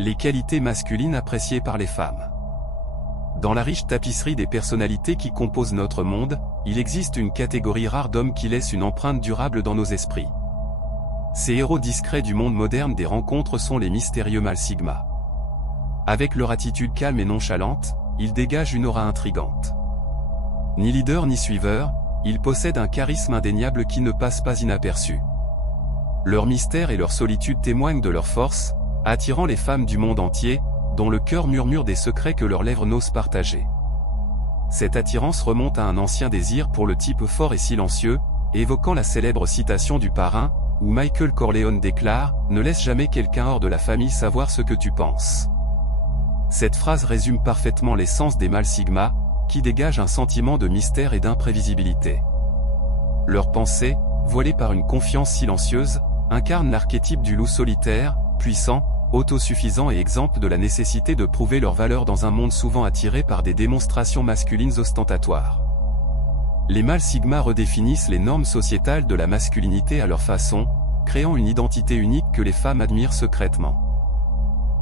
Les qualités masculines appréciées par les femmes. Dans la riche tapisserie des personnalités qui composent notre monde, il existe une catégorie rare d'hommes qui laissent une empreinte durable dans nos esprits. Ces héros discrets du monde moderne des rencontres sont les mystérieux mâles sigma. Avec leur attitude calme et nonchalante, ils dégagent une aura intrigante. Ni leader ni suiveur, ils possèdent un charisme indéniable qui ne passe pas inaperçu. Leur mystère et leur solitude témoignent de leur force, attirant les femmes du monde entier, dont le cœur murmure des secrets que leurs lèvres n'osent partager. Cette attirance remonte à un ancien désir pour le type fort et silencieux, évoquant la célèbre citation du Parrain, où Michael Corleone déclare « Ne laisse jamais quelqu'un hors de la famille savoir ce que tu penses ». Cette phrase résume parfaitement l'essence des mâles sigma, qui dégagent un sentiment de mystère et d'imprévisibilité. Leurs pensées, voilées par une confiance silencieuse, incarnent l'archétype du loup solitaire, puissant, autosuffisant et exempt de la nécessité de prouver leur valeur dans un monde souvent attiré par des démonstrations masculines ostentatoires. Les mâles sigma redéfinissent les normes sociétales de la masculinité à leur façon, créant une identité unique que les femmes admirent secrètement.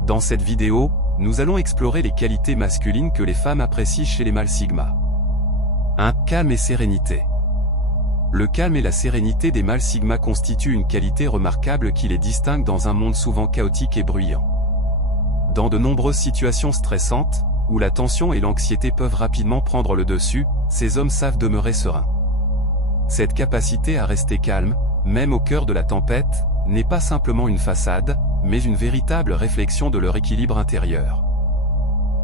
Dans cette vidéo, nous allons explorer les qualités masculines que les femmes apprécient chez les mâles sigma. 1. Calme et sérénité. Le calme et la sérénité des mâles sigma constituent une qualité remarquable qui les distingue dans un monde souvent chaotique et bruyant. Dans de nombreuses situations stressantes, où la tension et l'anxiété peuvent rapidement prendre le dessus, ces hommes savent demeurer sereins. Cette capacité à rester calme, même au cœur de la tempête, n'est pas simplement une façade, mais une véritable réflexion de leur équilibre intérieur.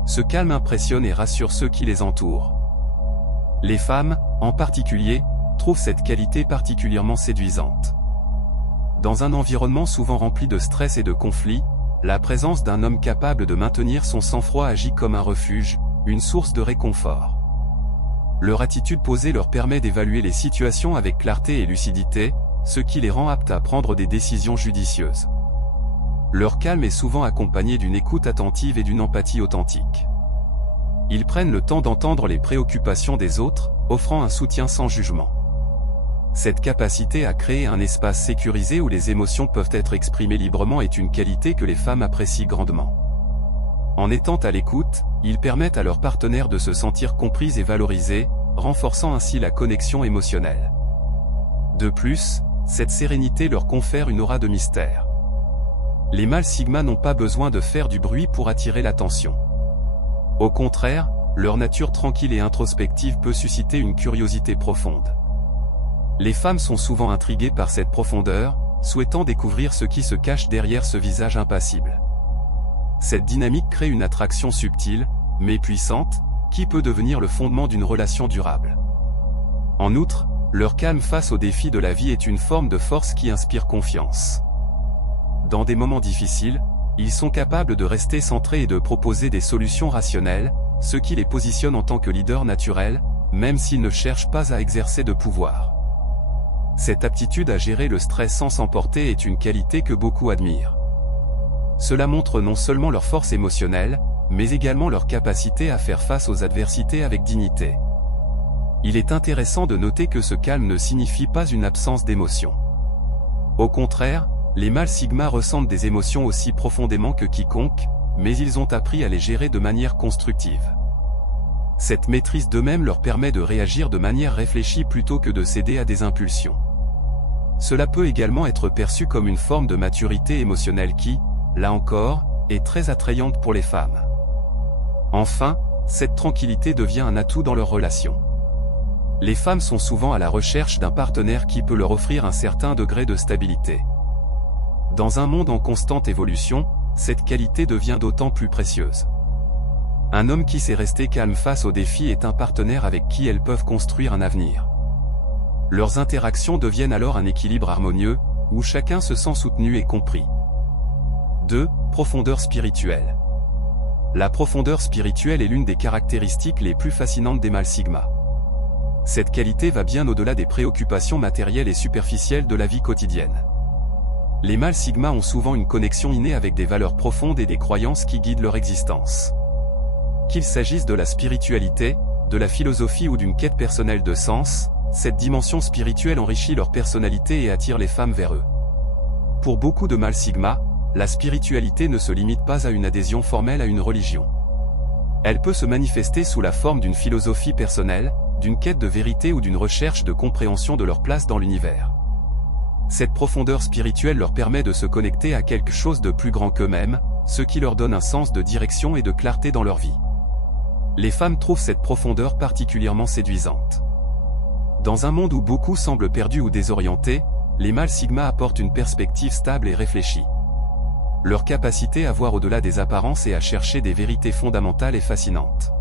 Ce calme impressionne et rassure ceux qui les entourent. Les femmes, en particulier, trouvent cette qualité particulièrement séduisante. Dans un environnement souvent rempli de stress et de conflits, la présence d'un homme capable de maintenir son sang-froid agit comme un refuge, une source de réconfort. Leur attitude posée leur permet d'évaluer les situations avec clarté et lucidité, ce qui les rend aptes à prendre des décisions judicieuses. Leur calme est souvent accompagné d'une écoute attentive et d'une empathie authentique. Ils prennent le temps d'entendre les préoccupations des autres, offrant un soutien sans jugement. Cette capacité à créer un espace sécurisé où les émotions peuvent être exprimées librement est une qualité que les femmes apprécient grandement. En étant à l'écoute, ils permettent à leurs partenaires de se sentir compris et valorisés, renforçant ainsi la connexion émotionnelle. De plus, cette sérénité leur confère une aura de mystère. Les mâles sigma n'ont pas besoin de faire du bruit pour attirer l'attention. Au contraire, leur nature tranquille et introspective peut susciter une curiosité profonde. Les femmes sont souvent intriguées par cette profondeur, souhaitant découvrir ce qui se cache derrière ce visage impassible. Cette dynamique crée une attraction subtile, mais puissante, qui peut devenir le fondement d'une relation durable. En outre, leur calme face aux défis de la vie est une forme de force qui inspire confiance. Dans des moments difficiles, ils sont capables de rester centrés et de proposer des solutions rationnelles, ce qui les positionne en tant que leaders naturels, même s'ils ne cherchent pas à exercer de pouvoir. Cette aptitude à gérer le stress sans s'emporter est une qualité que beaucoup admirent. Cela montre non seulement leur force émotionnelle, mais également leur capacité à faire face aux adversités avec dignité. Il est intéressant de noter que ce calme ne signifie pas une absence d'émotion. Au contraire, les mâles sigma ressentent des émotions aussi profondément que quiconque, mais ils ont appris à les gérer de manière constructive. Cette maîtrise d'eux-mêmes leur permet de réagir de manière réfléchie plutôt que de céder à des impulsions. Cela peut également être perçu comme une forme de maturité émotionnelle qui, là encore, est très attrayante pour les femmes. Enfin, cette tranquillité devient un atout dans leurs relations. Les femmes sont souvent à la recherche d'un partenaire qui peut leur offrir un certain degré de stabilité. Dans un monde en constante évolution, cette qualité devient d'autant plus précieuse. Un homme qui sait rester calme face aux défis est un partenaire avec qui elles peuvent construire un avenir. Leurs interactions deviennent alors un équilibre harmonieux, où chacun se sent soutenu et compris. 2. Profondeur spirituelle. La profondeur spirituelle est l'une des caractéristiques les plus fascinantes des mâles sigma. Cette qualité va bien au-delà des préoccupations matérielles et superficielles de la vie quotidienne. Les mâles sigma ont souvent une connexion innée avec des valeurs profondes et des croyances qui guident leur existence. Qu'il s'agisse de la spiritualité, de la philosophie ou d'une quête personnelle de sens, cette dimension spirituelle enrichit leur personnalité et attire les femmes vers eux. Pour beaucoup de mâles sigma, la spiritualité ne se limite pas à une adhésion formelle à une religion. Elle peut se manifester sous la forme d'une philosophie personnelle, d'une quête de vérité ou d'une recherche de compréhension de leur place dans l'univers. Cette profondeur spirituelle leur permet de se connecter à quelque chose de plus grand qu'eux-mêmes, ce qui leur donne un sens de direction et de clarté dans leur vie. Les femmes trouvent cette profondeur particulièrement séduisante. Dans un monde où beaucoup semblent perdus ou désorientés, les mâles sigma apportent une perspective stable et réfléchie. Leur capacité à voir au-delà des apparences et à chercher des vérités fondamentales est fascinante.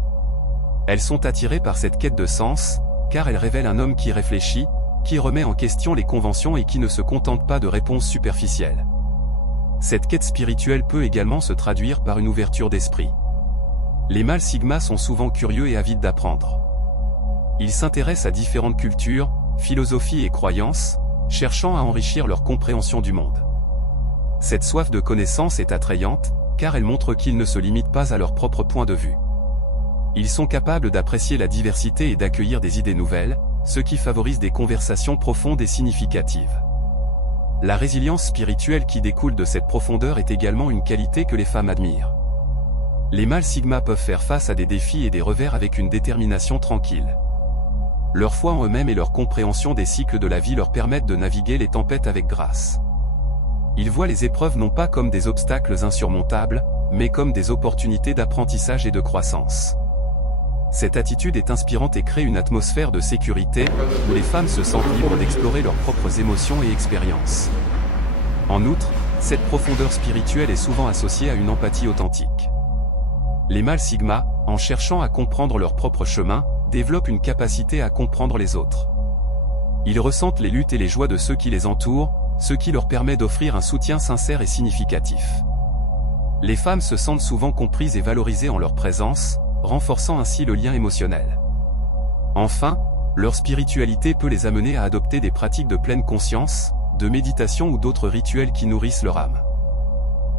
Elles sont attirées par cette quête de sens, car elles révèlent un homme qui réfléchit, qui remet en question les conventions et qui ne se contente pas de réponses superficielles. Cette quête spirituelle peut également se traduire par une ouverture d'esprit. Les mâles sigma sont souvent curieux et avides d'apprendre. Ils s'intéressent à différentes cultures, philosophies et croyances, cherchant à enrichir leur compréhension du monde. Cette soif de connaissance est attrayante, car elle montre qu'ils ne se limitent pas à leur propre point de vue. Ils sont capables d'apprécier la diversité et d'accueillir des idées nouvelles, ce qui favorise des conversations profondes et significatives. La résilience spirituelle qui découle de cette profondeur est également une qualité que les femmes admirent. Les mâles sigma peuvent faire face à des défis et des revers avec une détermination tranquille. Leur foi en eux-mêmes et leur compréhension des cycles de la vie leur permettent de naviguer les tempêtes avec grâce. Ils voient les épreuves non pas comme des obstacles insurmontables, mais comme des opportunités d'apprentissage et de croissance. Cette attitude est inspirante et crée une atmosphère de sécurité, où les femmes se sentent libres d'explorer leurs propres émotions et expériences. En outre, cette profondeur spirituelle est souvent associée à une empathie authentique. Les mâles sigma, en cherchant à comprendre leur propre chemin, développent une capacité à comprendre les autres. Ils ressentent les luttes et les joies de ceux qui les entourent, ce qui leur permet d'offrir un soutien sincère et significatif. Les femmes se sentent souvent comprises et valorisées en leur présence, renforçant ainsi le lien émotionnel. Enfin, leur spiritualité peut les amener à adopter des pratiques de pleine conscience, de méditation ou d'autres rituels qui nourrissent leur âme.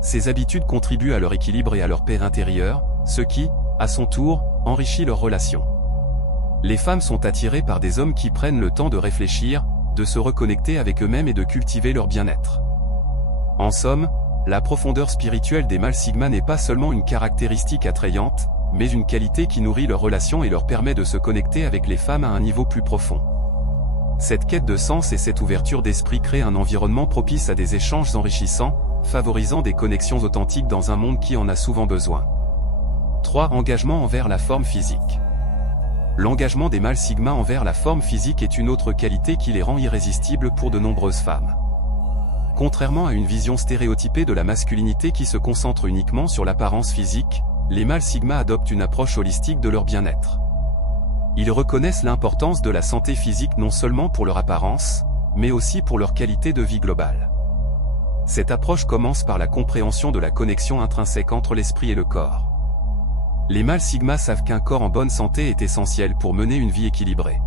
Ces habitudes contribuent à leur équilibre et à leur paix intérieure, ce qui, à son tour, enrichit leurs relations. Les femmes sont attirées par des hommes qui prennent le temps de réfléchir, de se reconnecter avec eux-mêmes et de cultiver leur bien-être. En somme, la profondeur spirituelle des mâles sigma n'est pas seulement une caractéristique attrayante, mais une qualité qui nourrit leurs relations et leur permet de se connecter avec les femmes à un niveau plus profond. Cette quête de sens et cette ouverture d'esprit créent un environnement propice à des échanges enrichissants, favorisant des connexions authentiques dans un monde qui en a souvent besoin. 3. Engagement envers la forme physique. L'engagement des mâles sigma envers la forme physique est une autre qualité qui les rend irrésistibles pour de nombreuses femmes. Contrairement à une vision stéréotypée de la masculinité qui se concentre uniquement sur l'apparence physique, les mâles sigma adoptent une approche holistique de leur bien-être. Ils reconnaissent l'importance de la santé physique non seulement pour leur apparence, mais aussi pour leur qualité de vie globale. Cette approche commence par la compréhension de la connexion intrinsèque entre l'esprit et le corps. Les mâles sigma savent qu'un corps en bonne santé est essentiel pour mener une vie équilibrée.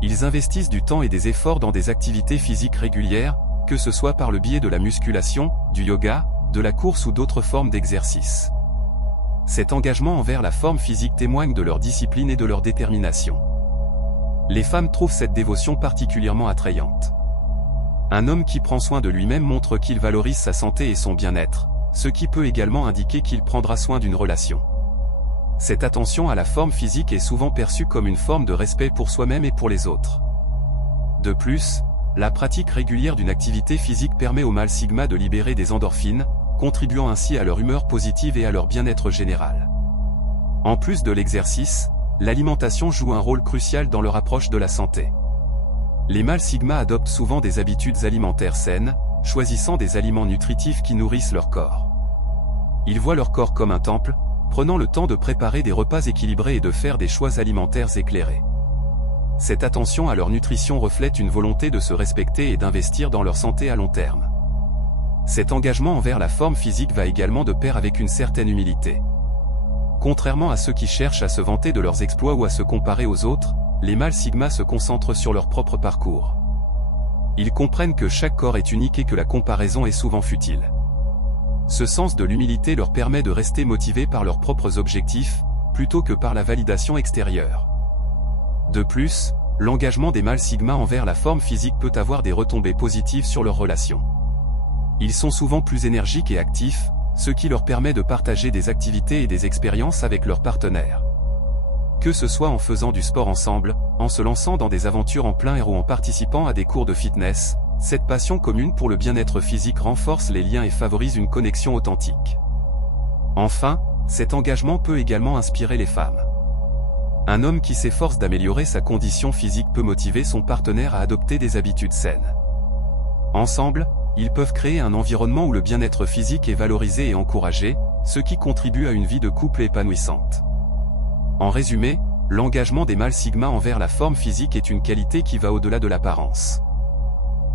Ils investissent du temps et des efforts dans des activités physiques régulières, que ce soit par le biais de la musculation, du yoga, de la course ou d'autres formes d'exercice. Cet engagement envers la forme physique témoigne de leur discipline et de leur détermination. Les femmes trouvent cette dévotion particulièrement attrayante. Un homme qui prend soin de lui-même montre qu'il valorise sa santé et son bien-être, ce qui peut également indiquer qu'il prendra soin d'une relation. Cette attention à la forme physique est souvent perçue comme une forme de respect pour soi-même et pour les autres. De plus, la pratique régulière d'une activité physique permet aux mâles sigma de libérer des endorphines, contribuant ainsi à leur humeur positive et à leur bien-être général. En plus de l'exercice, l'alimentation joue un rôle crucial dans leur approche de la santé. Les mâles sigma adoptent souvent des habitudes alimentaires saines, choisissant des aliments nutritifs qui nourrissent leur corps. Ils voient leur corps comme un temple, prenant le temps de préparer des repas équilibrés et de faire des choix alimentaires éclairés. Cette attention à leur nutrition reflète une volonté de se respecter et d'investir dans leur santé à long terme. Cet engagement envers la forme physique va également de pair avec une certaine humilité. Contrairement à ceux qui cherchent à se vanter de leurs exploits ou à se comparer aux autres, les mâles sigma se concentrent sur leur propre parcours. Ils comprennent que chaque corps est unique et que la comparaison est souvent futile. Ce sens de l'humilité leur permet de rester motivés par leurs propres objectifs, plutôt que par la validation extérieure. De plus, l'engagement des mâles sigma envers la forme physique peut avoir des retombées positives sur leurs relations. Ils sont souvent plus énergiques et actifs, ce qui leur permet de partager des activités et des expériences avec leurs partenaires. Que ce soit en faisant du sport ensemble, en se lançant dans des aventures en plein air ou en participant à des cours de fitness, cette passion commune pour le bien-être physique renforce les liens et favorise une connexion authentique. Enfin, cet engagement peut également inspirer les femmes. Un homme qui s'efforce d'améliorer sa condition physique peut motiver son partenaire à adopter des habitudes saines. Ensemble, ils peuvent créer un environnement où le bien-être physique est valorisé et encouragé, ce qui contribue à une vie de couple épanouissante. En résumé, l'engagement des mâles sigma envers la forme physique est une qualité qui va au-delà de l'apparence.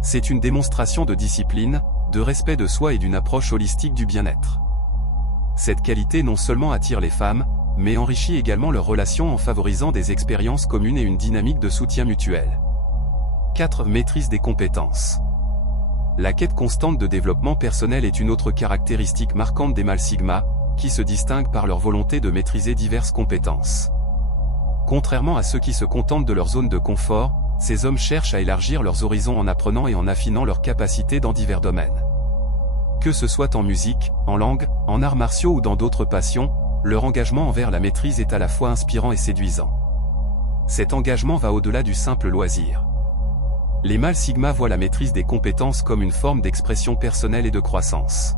C'est une démonstration de discipline, de respect de soi et d'une approche holistique du bien-être. Cette qualité non seulement attire les femmes, mais enrichit également leurs relations en favorisant des expériences communes et une dynamique de soutien mutuel. 4. Maîtrise des compétences. La quête constante de développement personnel est une autre caractéristique marquante des mâles sigma, qui se distinguent par leur volonté de maîtriser diverses compétences. Contrairement à ceux qui se contentent de leur zone de confort, ces hommes cherchent à élargir leurs horizons en apprenant et en affinant leurs capacités dans divers domaines. Que ce soit en musique, en langue, en arts martiaux ou dans d'autres passions, leur engagement envers la maîtrise est à la fois inspirant et séduisant. Cet engagement va au-delà du simple loisir. Les mâles sigma voient la maîtrise des compétences comme une forme d'expression personnelle et de croissance.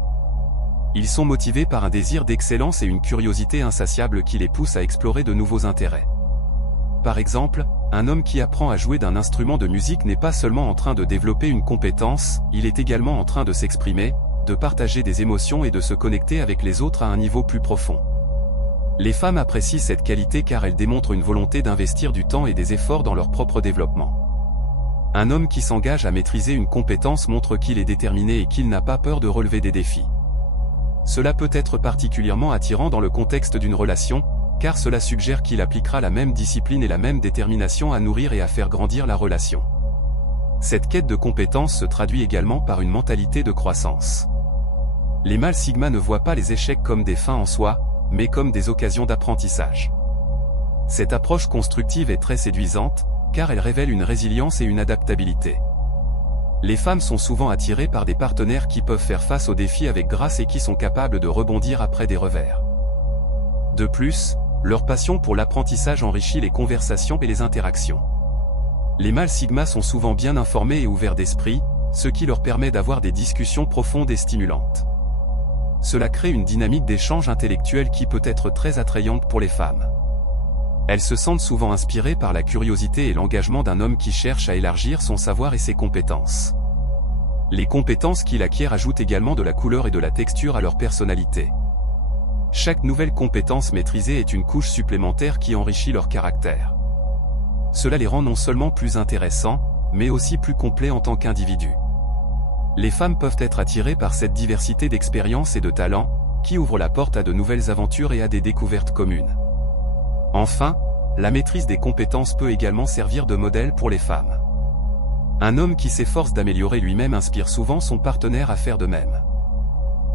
Ils sont motivés par un désir d'excellence et une curiosité insatiable qui les pousse à explorer de nouveaux intérêts. Par exemple, un homme qui apprend à jouer d'un instrument de musique n'est pas seulement en train de développer une compétence, il est également en train de s'exprimer, de partager des émotions et de se connecter avec les autres à un niveau plus profond. Les femmes apprécient cette qualité car elle démontre une volonté d'investir du temps et des efforts dans leur propre développement. Un homme qui s'engage à maîtriser une compétence montre qu'il est déterminé et qu'il n'a pas peur de relever des défis. Cela peut être particulièrement attirant dans le contexte d'une relation, car cela suggère qu'il appliquera la même discipline et la même détermination à nourrir et à faire grandir la relation. Cette quête de compétences se traduit également par une mentalité de croissance. Les mâles sigma ne voient pas les échecs comme des fins en soi, mais comme des occasions d'apprentissage. Cette approche constructive est très séduisante, car elle révèle une résilience et une adaptabilité. Les femmes sont souvent attirées par des partenaires qui peuvent faire face aux défis avec grâce et qui sont capables de rebondir après des revers. De plus, leur passion pour l'apprentissage enrichit les conversations et les interactions. Les mâles sigma sont souvent bien informés et ouverts d'esprit, ce qui leur permet d'avoir des discussions profondes et stimulantes. Cela crée une dynamique d'échange intellectuel qui peut être très attrayante pour les femmes. Elles se sentent souvent inspirées par la curiosité et l'engagement d'un homme qui cherche à élargir son savoir et ses compétences. Les compétences qu'il acquiert ajoutent également de la couleur et de la texture à leur personnalité. Chaque nouvelle compétence maîtrisée est une couche supplémentaire qui enrichit leur caractère. Cela les rend non seulement plus intéressants, mais aussi plus complets en tant qu'individus. Les femmes peuvent être attirées par cette diversité d'expériences et de talents, qui ouvre la porte à de nouvelles aventures et à des découvertes communes. Enfin, la maîtrise des compétences peut également servir de modèle pour les femmes. Un homme qui s'efforce d'améliorer lui-même inspire souvent son partenaire à faire de même.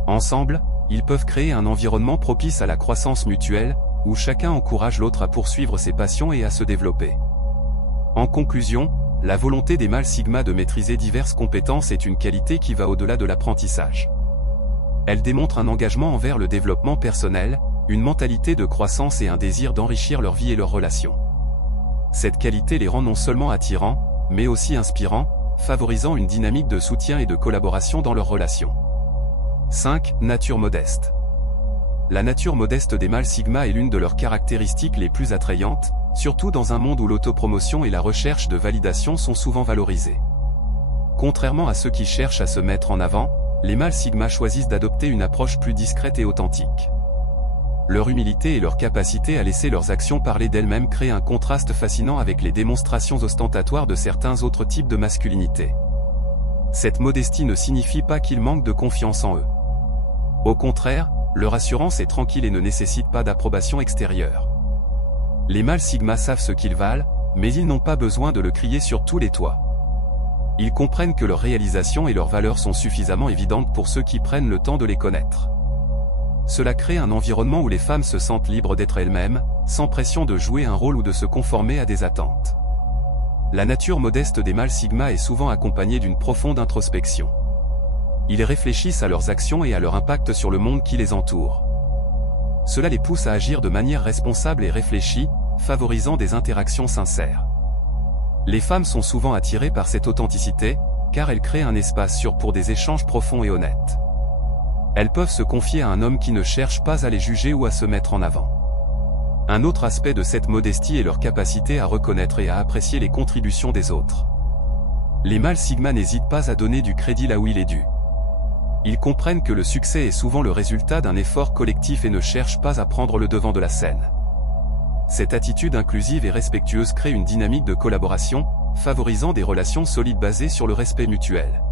Ensemble, ils peuvent créer un environnement propice à la croissance mutuelle, où chacun encourage l'autre à poursuivre ses passions et à se développer. En conclusion, la volonté des mâles sigma de maîtriser diverses compétences est une qualité qui va au-delà de l'apprentissage. Elle démontre un engagement envers le développement personnel, une mentalité de croissance et un désir d'enrichir leur vie et leurs relations. Cette qualité les rend non seulement attirants, mais aussi inspirants, favorisant une dynamique de soutien et de collaboration dans leurs relations. 5. Nature modeste. La nature modeste des mâles sigma est l'une de leurs caractéristiques les plus attrayantes, surtout dans un monde où l'autopromotion et la recherche de validation sont souvent valorisées. Contrairement à ceux qui cherchent à se mettre en avant, les mâles sigma choisissent d'adopter une approche plus discrète et authentique. Leur humilité et leur capacité à laisser leurs actions parler d'elles-mêmes créent un contraste fascinant avec les démonstrations ostentatoires de certains autres types de masculinité. Cette modestie ne signifie pas qu'ils manquent de confiance en eux. Au contraire, leur assurance est tranquille et ne nécessite pas d'approbation extérieure. Les mâles sigma savent ce qu'ils valent, mais ils n'ont pas besoin de le crier sur tous les toits. Ils comprennent que leurs réalisations et leurs valeurs sont suffisamment évidentes pour ceux qui prennent le temps de les connaître. Cela crée un environnement où les femmes se sentent libres d'être elles-mêmes, sans pression de jouer un rôle ou de se conformer à des attentes. La nature modeste des mâles sigma est souvent accompagnée d'une profonde introspection. Ils réfléchissent à leurs actions et à leur impact sur le monde qui les entoure. Cela les pousse à agir de manière responsable et réfléchie, favorisant des interactions sincères. Les femmes sont souvent attirées par cette authenticité, car elles créent un espace sûr pour des échanges profonds et honnêtes. Elles peuvent se confier à un homme qui ne cherche pas à les juger ou à se mettre en avant. Un autre aspect de cette modestie est leur capacité à reconnaître et à apprécier les contributions des autres. Les mâles sigma n'hésitent pas à donner du crédit là où il est dû. Ils comprennent que le succès est souvent le résultat d'un effort collectif et ne cherchent pas à prendre le devant de la scène. Cette attitude inclusive et respectueuse crée une dynamique de collaboration, favorisant des relations solides basées sur le respect mutuel.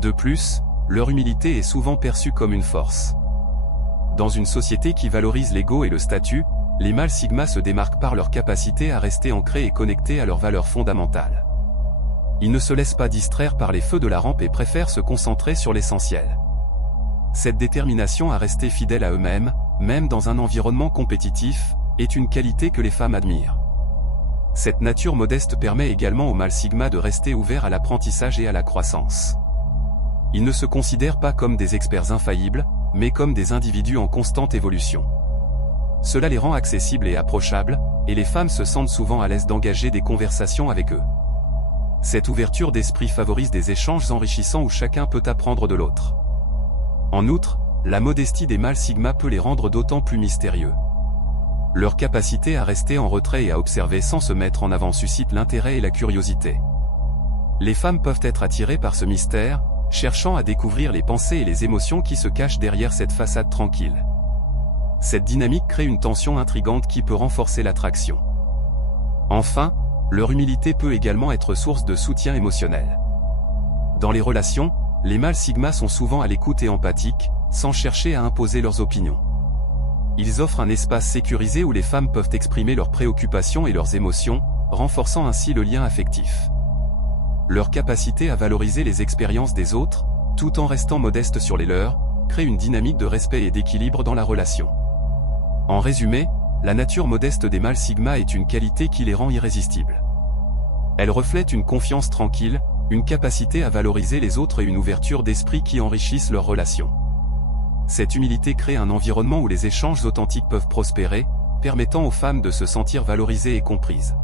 De plus, leur humilité est souvent perçue comme une force. Dans une société qui valorise l'ego et le statut, les mâles sigma se démarquent par leur capacité à rester ancrés et connectés à leurs valeurs fondamentales. Ils ne se laissent pas distraire par les feux de la rampe et préfèrent se concentrer sur l'essentiel. Cette détermination à rester fidèles à eux-mêmes, même dans un environnement compétitif, est une qualité que les femmes admirent. Cette nature modeste permet également aux mâles sigma de rester ouverts à l'apprentissage et à la croissance. Ils ne se considèrent pas comme des experts infaillibles, mais comme des individus en constante évolution. Cela les rend accessibles et approchables, et les femmes se sentent souvent à l'aise d'engager des conversations avec eux. Cette ouverture d'esprit favorise des échanges enrichissants où chacun peut apprendre de l'autre. En outre, la modestie des mâles sigma peut les rendre d'autant plus mystérieux. Leur capacité à rester en retrait et à observer sans se mettre en avant suscite l'intérêt et la curiosité. Les femmes peuvent être attirées par ce mystère, cherchant à découvrir les pensées et les émotions qui se cachent derrière cette façade tranquille. Cette dynamique crée une tension intrigante qui peut renforcer l'attraction. Enfin, leur humilité peut également être source de soutien émotionnel. Dans les relations, les mâles sigma sont souvent à l'écoute et empathiques, sans chercher à imposer leurs opinions. Ils offrent un espace sécurisé où les femmes peuvent exprimer leurs préoccupations et leurs émotions, renforçant ainsi le lien affectif. Leur capacité à valoriser les expériences des autres, tout en restant modestes sur les leurs, crée une dynamique de respect et d'équilibre dans la relation. En résumé, la nature modeste des mâles sigma est une qualité qui les rend irrésistibles. Elle reflète une confiance tranquille, une capacité à valoriser les autres et une ouverture d'esprit qui enrichissent leurs relations. Cette humilité crée un environnement où les échanges authentiques peuvent prospérer, permettant aux femmes de se sentir valorisées et comprises.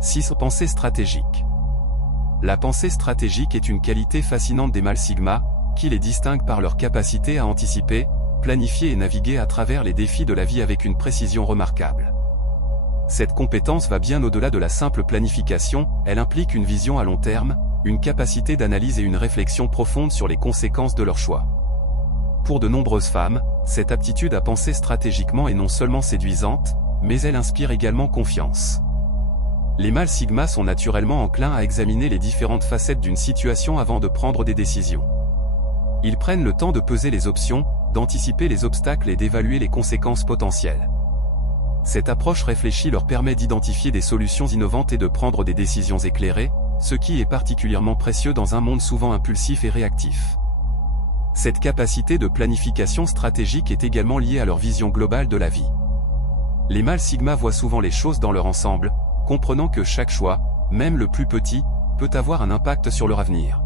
6. Pensée stratégique. La pensée stratégique est une qualité fascinante des mâles sigma, qui les distingue par leur capacité à anticiper, planifier et naviguer à travers les défis de la vie avec une précision remarquable. Cette compétence va bien au-delà de la simple planification, elle implique une vision à long terme, une capacité d'analyse et une réflexion profonde sur les conséquences de leurs choix. Pour de nombreuses femmes, cette aptitude à penser stratégiquement est non seulement séduisante, mais elle inspire également confiance. Les mâles sigma sont naturellement enclins à examiner les différentes facettes d'une situation avant de prendre des décisions. Ils prennent le temps de peser les options, d'anticiper les obstacles et d'évaluer les conséquences potentielles. Cette approche réfléchie leur permet d'identifier des solutions innovantes et de prendre des décisions éclairées, ce qui est particulièrement précieux dans un monde souvent impulsif et réactif. Cette capacité de planification stratégique est également liée à leur vision globale de la vie. Les mâles sigma voient souvent les choses dans leur ensemble, comprenant que chaque choix, même le plus petit, peut avoir un impact sur leur avenir.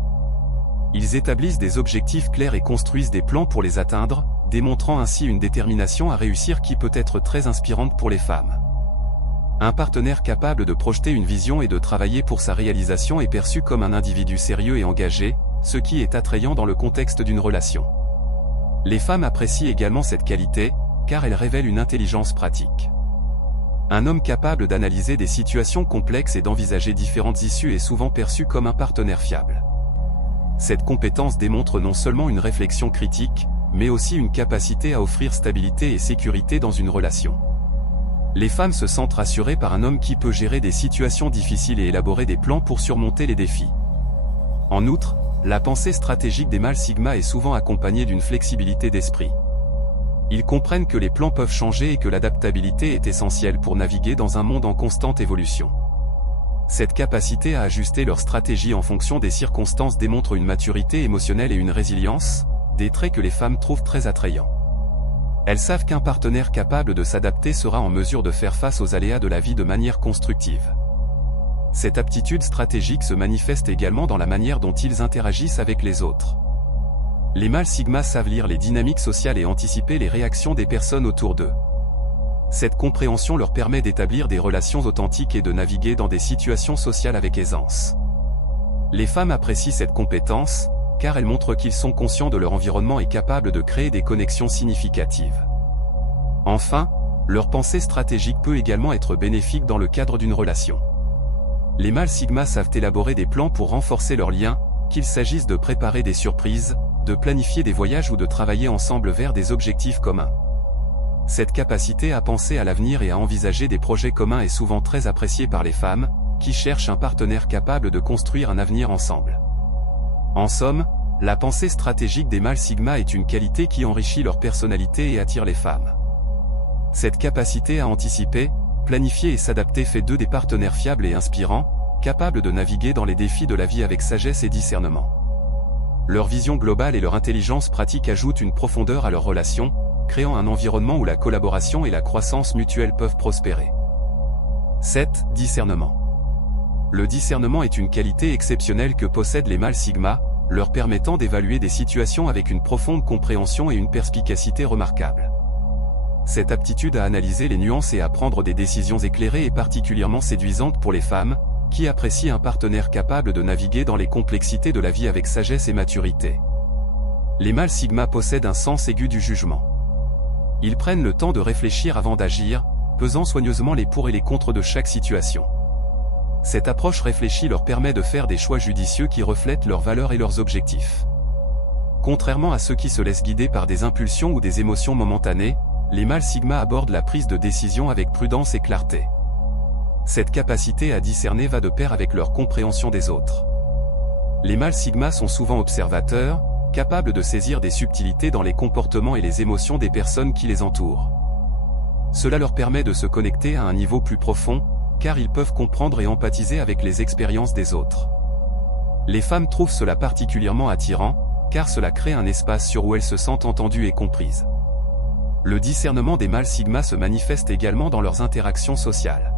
Ils établissent des objectifs clairs et construisent des plans pour les atteindre, démontrant ainsi une détermination à réussir qui peut être très inspirante pour les femmes. Un partenaire capable de projeter une vision et de travailler pour sa réalisation est perçu comme un individu sérieux et engagé, ce qui est attrayant dans le contexte d'une relation. Les femmes apprécient également cette qualité, car elle révèle une intelligence pratique. Un homme capable d'analyser des situations complexes et d'envisager différentes issues est souvent perçu comme un partenaire fiable. Cette compétence démontre non seulement une réflexion critique, mais aussi une capacité à offrir stabilité et sécurité dans une relation. Les femmes se sentent rassurées par un homme qui peut gérer des situations difficiles et élaborer des plans pour surmonter les défis. En outre, la pensée stratégique des mâles sigma est souvent accompagnée d'une flexibilité d'esprit. Ils comprennent que les plans peuvent changer et que l'adaptabilité est essentielle pour naviguer dans un monde en constante évolution. Cette capacité à ajuster leur stratégie en fonction des circonstances démontre une maturité émotionnelle et une résilience, des traits que les femmes trouvent très attrayants. Elles savent qu'un partenaire capable de s'adapter sera en mesure de faire face aux aléas de la vie de manière constructive. Cette aptitude stratégique se manifeste également dans la manière dont ils interagissent avec les autres. Les mâles sigma savent lire les dynamiques sociales et anticiper les réactions des personnes autour d'eux. Cette compréhension leur permet d'établir des relations authentiques et de naviguer dans des situations sociales avec aisance. Les femmes apprécient cette compétence, car elles montrent qu'ils sont conscients de leur environnement et capables de créer des connexions significatives. Enfin, leur pensée stratégique peut également être bénéfique dans le cadre d'une relation. Les mâles sigma savent élaborer des plans pour renforcer leurs liens, qu'il s'agisse de préparer des surprises, de planifier des voyages ou de travailler ensemble vers des objectifs communs. Cette capacité à penser à l'avenir et à envisager des projets communs est souvent très appréciée par les femmes, qui cherchent un partenaire capable de construire un avenir ensemble. En somme, la pensée stratégique des mâles sigma est une qualité qui enrichit leur personnalité et attire les femmes. Cette capacité à anticiper, planifier et s'adapter fait d'eux des partenaires fiables et inspirants, capables de naviguer dans les défis de la vie avec sagesse et discernement. Leur vision globale et leur intelligence pratique ajoutent une profondeur à leurs relations, créant un environnement où la collaboration et la croissance mutuelle peuvent prospérer. 7. Discernement. Le discernement est une qualité exceptionnelle que possèdent les mâles sigma, leur permettant d'évaluer des situations avec une profonde compréhension et une perspicacité remarquable. Cette aptitude à analyser les nuances et à prendre des décisions éclairées est particulièrement séduisante pour les femmes, qui apprécient un partenaire capable de naviguer dans les complexités de la vie avec sagesse et maturité. Les mâles sigma possèdent un sens aigu du jugement. Ils prennent le temps de réfléchir avant d'agir, pesant soigneusement les pour et les contre de chaque situation. Cette approche réfléchie leur permet de faire des choix judicieux qui reflètent leurs valeurs et leurs objectifs. Contrairement à ceux qui se laissent guider par des impulsions ou des émotions momentanées, les mâles sigma abordent la prise de décision avec prudence et clarté. Cette capacité à discerner va de pair avec leur compréhension des autres. Les mâles sigma sont souvent observateurs, capables de saisir des subtilités dans les comportements et les émotions des personnes qui les entourent. Cela leur permet de se connecter à un niveau plus profond, car ils peuvent comprendre et empathiser avec les expériences des autres. Les femmes trouvent cela particulièrement attirant, car cela crée un espace où elles se sentent entendues et comprises. Le discernement des mâles sigma se manifeste également dans leurs interactions sociales.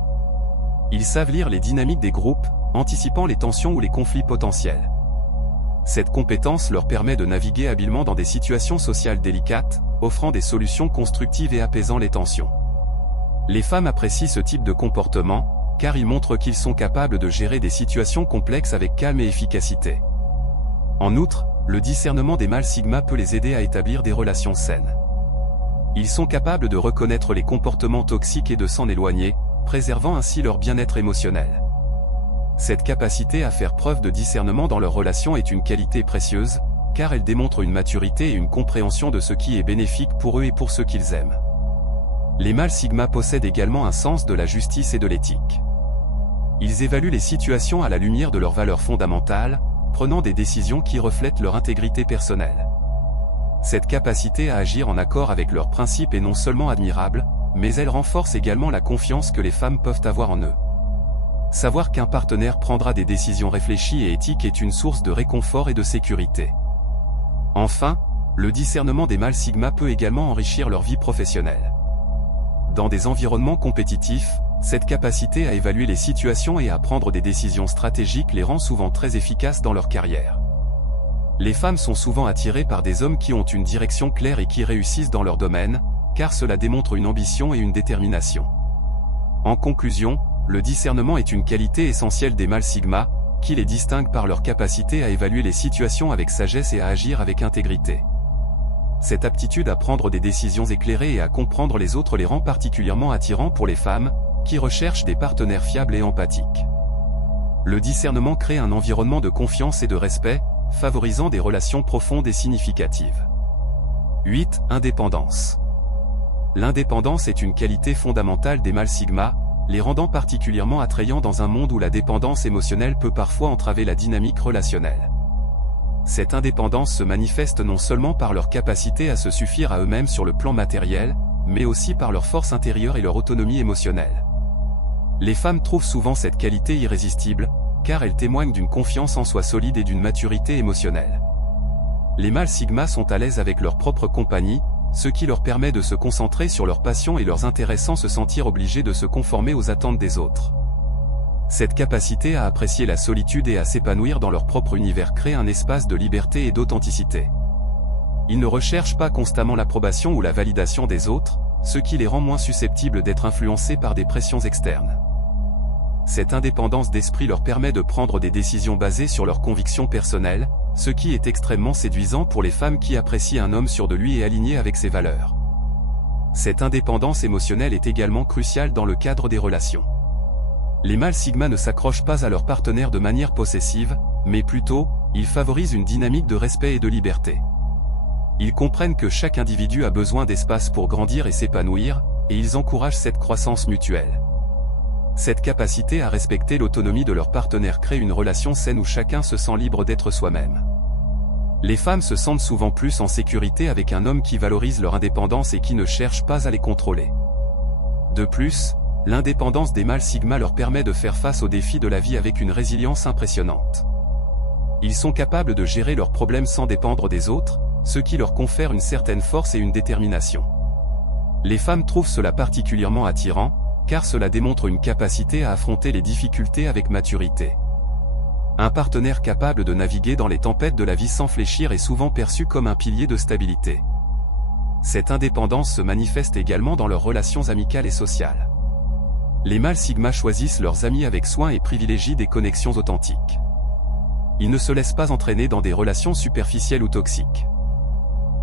Ils savent lire les dynamiques des groupes, anticipant les tensions ou les conflits potentiels. Cette compétence leur permet de naviguer habilement dans des situations sociales délicates, offrant des solutions constructives et apaisant les tensions. Les femmes apprécient ce type de comportement, car il montre qu'ils sont capables de gérer des situations complexes avec calme et efficacité. En outre, le discernement des mâles sigma peut les aider à établir des relations saines. Ils sont capables de reconnaître les comportements toxiques et de s'en éloigner, préservant ainsi leur bien-être émotionnel. Cette capacité à faire preuve de discernement dans leurs relations est une qualité précieuse, car elle démontre une maturité et une compréhension de ce qui est bénéfique pour eux et pour ceux qu'ils aiment. Les mâles sigma possèdent également un sens de la justice et de l'éthique. Ils évaluent les situations à la lumière de leurs valeurs fondamentales, prenant des décisions qui reflètent leur intégrité personnelle. Cette capacité à agir en accord avec leurs principes est non seulement admirable, mais elle renforce également la confiance que les femmes peuvent avoir en eux. Savoir qu'un partenaire prendra des décisions réfléchies et éthiques est une source de réconfort et de sécurité. Enfin, le discernement des mâles sigma peut également enrichir leur vie professionnelle. Dans des environnements compétitifs, cette capacité à évaluer les situations et à prendre des décisions stratégiques les rend souvent très efficaces dans leur carrière. Les femmes sont souvent attirées par des hommes qui ont une direction claire et qui réussissent dans leur domaine, car cela démontre une ambition et une détermination. En conclusion, le discernement est une qualité essentielle des mâles sigma, qui les distingue par leur capacité à évaluer les situations avec sagesse et à agir avec intégrité. Cette aptitude à prendre des décisions éclairées et à comprendre les autres les rend particulièrement attirants pour les femmes, qui recherchent des partenaires fiables et empathiques. Le discernement crée un environnement de confiance et de respect, favorisant des relations profondes et significatives. 8. Indépendance. L'indépendance est une qualité fondamentale des mâles sigma, les rendant particulièrement attrayants dans un monde où la dépendance émotionnelle peut parfois entraver la dynamique relationnelle. Cette indépendance se manifeste non seulement par leur capacité à se suffire à eux-mêmes sur le plan matériel, mais aussi par leur force intérieure et leur autonomie émotionnelle. Les femmes trouvent souvent cette qualité irrésistible, car elle témoigne d'une confiance en soi solide et d'une maturité émotionnelle. Les mâles sigma sont à l'aise avec leur propre compagnie, ce qui leur permet de se concentrer sur leurs passions et leurs intérêts sans se sentir obligés de se conformer aux attentes des autres. Cette capacité à apprécier la solitude et à s'épanouir dans leur propre univers crée un espace de liberté et d'authenticité. Ils ne recherchent pas constamment l'approbation ou la validation des autres, ce qui les rend moins susceptibles d'être influencés par des pressions externes. Cette indépendance d'esprit leur permet de prendre des décisions basées sur leurs convictions personnelles, ce qui est extrêmement séduisant pour les femmes qui apprécient un homme sûr de lui et aligné avec ses valeurs. Cette indépendance émotionnelle est également cruciale dans le cadre des relations. Les mâles sigma ne s'accrochent pas à leur partenaire de manière possessive, mais plutôt, ils favorisent une dynamique de respect et de liberté. Ils comprennent que chaque individu a besoin d'espace pour grandir et s'épanouir, et ils encouragent cette croissance mutuelle. Cette capacité à respecter l'autonomie de leur partenaire crée une relation saine où chacun se sent libre d'être soi-même. Les femmes se sentent souvent plus en sécurité avec un homme qui valorise leur indépendance et qui ne cherche pas à les contrôler. De plus, l'indépendance des mâles sigma leur permet de faire face aux défis de la vie avec une résilience impressionnante. Ils sont capables de gérer leurs problèmes sans dépendre des autres, ce qui leur confère une certaine force et une détermination. Les femmes trouvent cela particulièrement attirant, car cela démontre une capacité à affronter les difficultés avec maturité. Un partenaire capable de naviguer dans les tempêtes de la vie sans fléchir est souvent perçu comme un pilier de stabilité. Cette indépendance se manifeste également dans leurs relations amicales et sociales. Les mâles sigma choisissent leurs amis avec soin et privilégient des connexions authentiques. Ils ne se laissent pas entraîner dans des relations superficielles ou toxiques.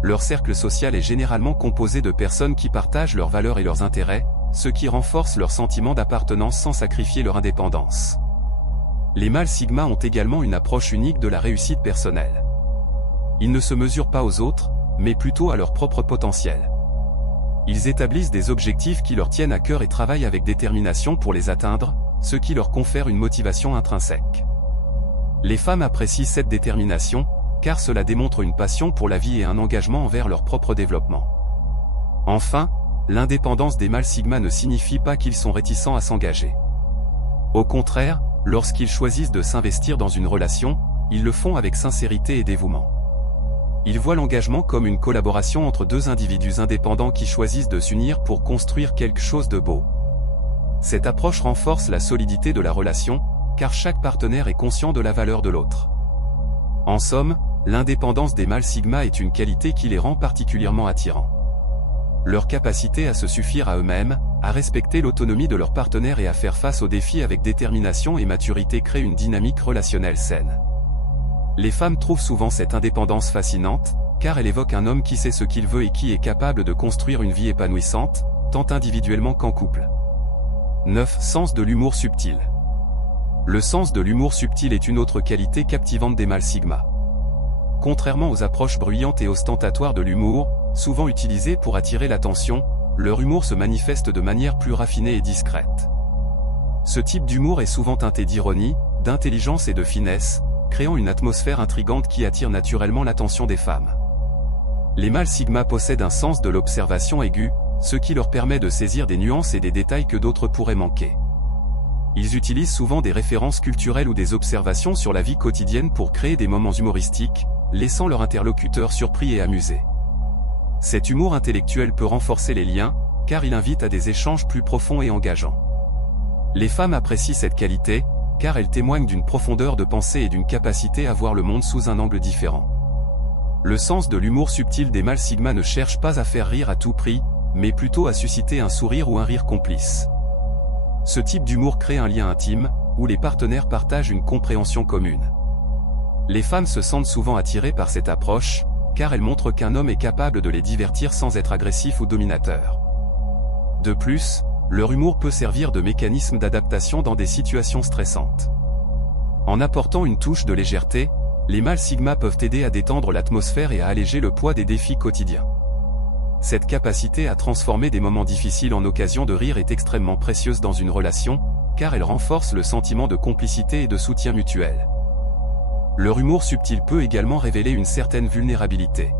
Leur cercle social est généralement composé de personnes qui partagent leurs valeurs et leurs intérêts, ce qui renforce leur sentiment d'appartenance sans sacrifier leur indépendance. Les mâles sigma ont également une approche unique de la réussite personnelle. Ils ne se mesurent pas aux autres, mais plutôt à leur propre potentiel. Ils établissent des objectifs qui leur tiennent à cœur et travaillent avec détermination pour les atteindre, ce qui leur confère une motivation intrinsèque. Les femmes apprécient cette détermination, car cela démontre une passion pour la vie et un engagement envers leur propre développement. Enfin, l'indépendance des mâles sigma ne signifie pas qu'ils sont réticents à s'engager. Au contraire, lorsqu'ils choisissent de s'investir dans une relation, ils le font avec sincérité et dévouement. Ils voient l'engagement comme une collaboration entre deux individus indépendants qui choisissent de s'unir pour construire quelque chose de beau. Cette approche renforce la solidité de la relation, car chaque partenaire est conscient de la valeur de l'autre. En somme, l'indépendance des mâles sigma est une qualité qui les rend particulièrement attirants. Leur capacité à se suffire à eux-mêmes, à respecter l'autonomie de leur partenaire et à faire face aux défis avec détermination et maturité crée une dynamique relationnelle saine. Les femmes trouvent souvent cette indépendance fascinante, car elle évoque un homme qui sait ce qu'il veut et qui est capable de construire une vie épanouissante, tant individuellement qu'en couple. 9. Sens de l'humour subtil. Le sens de l'humour subtil est une autre qualité captivante des mâles sigma. Contrairement aux approches bruyantes et ostentatoires de l'humour, souvent utilisées pour attirer l'attention, leur humour se manifeste de manière plus raffinée et discrète. Ce type d'humour est souvent teinté d'ironie, d'intelligence et de finesse, créant une atmosphère intrigante qui attire naturellement l'attention des femmes. Les mâles sigma possèdent un sens de l'observation aiguë, ce qui leur permet de saisir des nuances et des détails que d'autres pourraient manquer. Ils utilisent souvent des références culturelles ou des observations sur la vie quotidienne pour créer des moments humoristiques, laissant leur interlocuteur surpris et amusé. Cet humour intellectuel peut renforcer les liens, car il invite à des échanges plus profonds et engageants. Les femmes apprécient cette qualité, car elle témoigne d'une profondeur de pensée et d'une capacité à voir le monde sous un angle différent. Le sens de l'humour subtil des mâles sigma ne cherche pas à faire rire à tout prix, mais plutôt à susciter un sourire ou un rire complice. Ce type d'humour crée un lien intime, où les partenaires partagent une compréhension commune. Les femmes se sentent souvent attirées par cette approche, car elle montre qu'un homme est capable de les divertir sans être agressif ou dominateur. De plus, leur humour peut servir de mécanisme d'adaptation dans des situations stressantes. En apportant une touche de légèreté, les mâles sigma peuvent aider à détendre l'atmosphère et à alléger le poids des défis quotidiens. Cette capacité à transformer des moments difficiles en occasion de rire est extrêmement précieuse dans une relation, car elle renforce le sentiment de complicité et de soutien mutuel. Leur humour subtil peut également révéler une certaine vulnérabilité.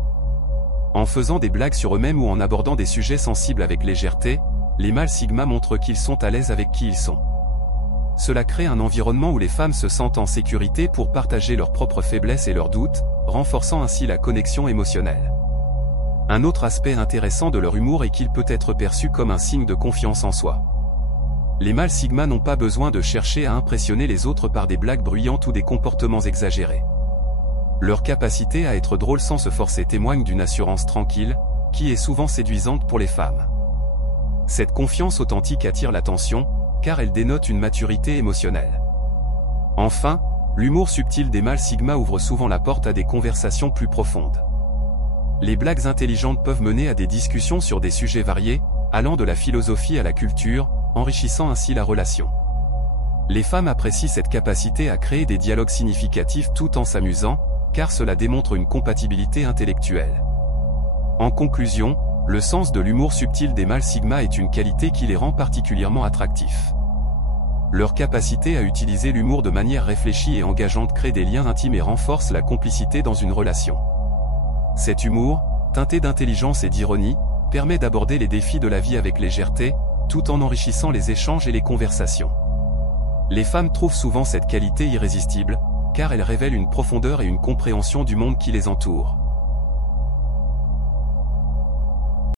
En faisant des blagues sur eux-mêmes ou en abordant des sujets sensibles avec légèreté, les mâles sigma montrent qu'ils sont à l'aise avec qui ils sont. Cela crée un environnement où les femmes se sentent en sécurité pour partager leurs propres faiblesses et leurs doutes, renforçant ainsi la connexion émotionnelle. Un autre aspect intéressant de leur humour est qu'il peut être perçu comme un signe de confiance en soi. Les mâles sigma n'ont pas besoin de chercher à impressionner les autres par des blagues bruyantes ou des comportements exagérés. Leur capacité à être drôle sans se forcer témoigne d'une assurance tranquille, qui est souvent séduisante pour les femmes. Cette confiance authentique attire l'attention, car elle dénote une maturité émotionnelle. Enfin, l'humour subtil des mâles sigma ouvre souvent la porte à des conversations plus profondes. Les blagues intelligentes peuvent mener à des discussions sur des sujets variés, allant de la philosophie à la culture, enrichissant ainsi la relation. Les femmes apprécient cette capacité à créer des dialogues significatifs tout en s'amusant, car cela démontre une compatibilité intellectuelle. En conclusion, le sens de l'humour subtil des mâles sigma est une qualité qui les rend particulièrement attractifs. Leur capacité à utiliser l'humour de manière réfléchie et engageante crée des liens intimes et renforce la complicité dans une relation. Cet humour, teinté d'intelligence et d'ironie, permet d'aborder les défis de la vie avec légèreté, tout en enrichissant les échanges et les conversations. Les femmes trouvent souvent cette qualité irrésistible, car elle révèle une profondeur et une compréhension du monde qui les entoure.